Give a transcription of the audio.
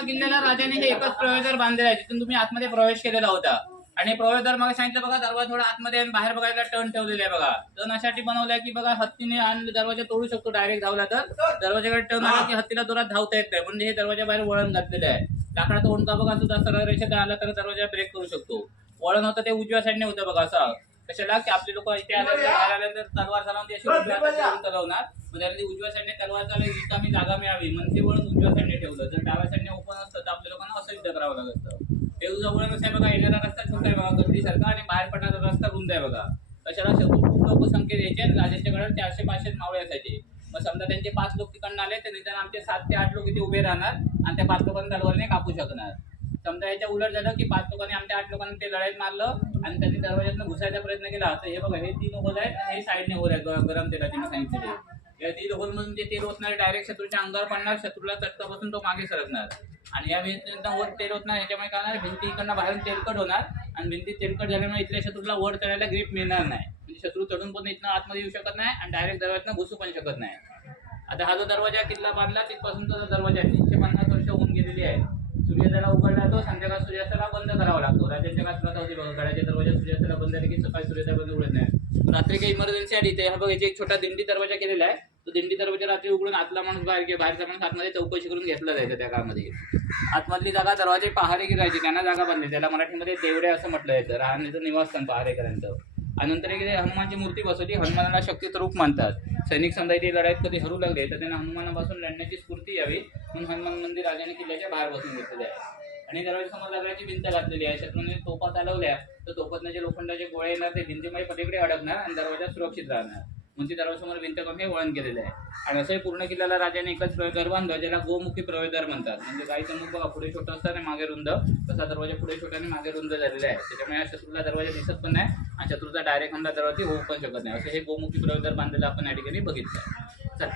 पूर्ण किल्ल्याला राजाने हे एकच प्रवेशद्वार बांधलेला आहे, जिथून तुम्ही आतमध्ये प्रवेश केलेला होता. आणि प्रवेशद्वार मग सांगितलं बघा, दरवाजा थोडा आतमध्ये आणि बाहेर बघायला टर्न ठेवलेला आहे बघा. टर्न अशासाठी बनवलाय की बघा हत्तीने आणि दरवाजा तोडू शकतो डायरेक्ट धावला तर, दरवाजाकडे टर्न आला की हत्तीला जोरात धावता येत नाही, म्हणजे हे दरवाजा बाहेर वळण घातलेलं आहे. लाकडाचा ओंडका बघा सुद्धा सरळ रेषेत आला तर दरवाजा ब्रेक करू शकतो. वळण होतं ते उजव्या साईडने होतं बघा असं. कशाला की आपली लोक इथे आल्यानंतर तलवार चालवून ती अशी चालवणार, म्हणजे उजव्या साईडने तलवार चालवली रिकामी जागा मिळावी म्हणून ते वळण उजव्या साईडने ठेवलं. जर डाव्या साईडने ओपन असतं तर आपल्या लोकांना असं युद्ध करावं लागतं. हे वळण असं आहे बघा, येणारा रस्ता छोटा आहे बघा गर्दीसारखा आणि बाहेर पडणारा रस्ता रुंद आहे बघा. कशाला खूप लोक संख्येत यायचे आणि राजाच्या गडावर 400-500 मावळे असायचे. मग समजा त्यांचे 5 लोक तिकडनं आले तर निदान आमचे 7 ते 8 लोक इथे उभे राहणार आणि त्या 5 लोकांना तलवारीने कापू शकणार. समजा याच्या उलट झालं की 5 लोकांनी आमच्या 8 लोकांनी ते लढाईत मारलं आणि त्यांनी दरवाज्यातून घुसायचा प्रयत्न केला तर हे बघा, हे 3 होल आहेत आणि हे साईडने होल आहेत गरम तेलाचे मी सांगितलेले. या 3 होल मधून जे तेल होतणार डायरेक्ट शत्रूच्या अंगावर पडणार, शत्रूला चटका बसून तो मागे सरकणार. आणि या भिंतीतून वर तेल होत नाही, याच्यामुळे काय होणार, भिंती इकडनं बाहेरून तेलकट होणार आणि भिंती तेलकट झाल्यामुळे इथल्या शत्रूला वर चढायला ग्रीप मिळणार नाही. म्हणजे शत्रू चढून पण इथनं आतमध्ये येऊ शकत नाही आणि डायरेक्ट दरवाज्यातनं घुसू पण शकत नाही. आता हा जो दरवाजा किल्ला बांधला तिथपासून तो दरवाजा 350 वर्ष होऊन गेलेली आहे. सूर्योदयाला उघडला तो संध्याकाळ सूर्यास्ताला बंद करावा लागतो. राजांच्या काळात प्रथा होती बघा, गडाचे दरवाजा सूर्यास्ताला बंद झाले की सकाळी सूर्योदय बंद उघडत नाही. रात्री काही इमर्जन्सी आली तर हा बघा, एक छोटा दिंडी दरवाजा केलेला आहे. तो दिंडी दरवाजा रात्री उघडून आतला माणूस बाहेर, बाहेरचा माणूस आतमध्ये चौकशी करून घेतला जायचं. त्या काळामध्ये आतमधली जागा दरवाजे पहारे गिरायचे, त्यांना जागा बांधली. त्याला मराठीमध्ये देवडे असं म्हटलं जातं, राहण्याचं निवासस्थान पहारेकरांचं. आणि नंतर इकडे हनुमानची मूर्ती बसवली. हनुमानाला शक्तीचं रूप मानतात. सैनिक समजा इथे लढाईत कधी हरू लागले तर त्यांना हनुमानापासून लढण्याची स्फूर्ती यावी म्हणून हनुमान मंदिर राजाने किल्ल्याच्या बाहेर बसून घेतलेले आहे. आणि दरवाजासमोर लाकडाची भिंत घातलेली आहे. शत्रूने तोफा चालवल्या तर तोफातनं जे लोखंडाचे गोळे येणार ते भिंतीमध्ये पलीकडे अडकणार आणि दरवाजा सुरक्षित राहणार. म्हणून ती दरवाजासमोर भिंत करून हे वळण केलेलं आहे. आणि असंही पूर्ण किल्ल्याला राजाने एकच प्रवेशद्वार बांधलं, ज्याला गोमुखी प्रवेशद्वार म्हणतात. म्हणजे गाईचं मुख बघा पुढे छोटं असतं आणि मागे रुंद, तसा दरवाजा पुढे छोटा आणि मागे रुंद झालेला आहे. त्याच्यामुळे या शत्रूला दरवाजा दिसत पण नाही आणि शत्रूचा डायरेक्ट हमला दरवाजा होऊ पण शकत नाही. असं हे गोमुखी प्रवेशद्वार बांधलेलं आपण या ठिकाणी बघितलं. चला.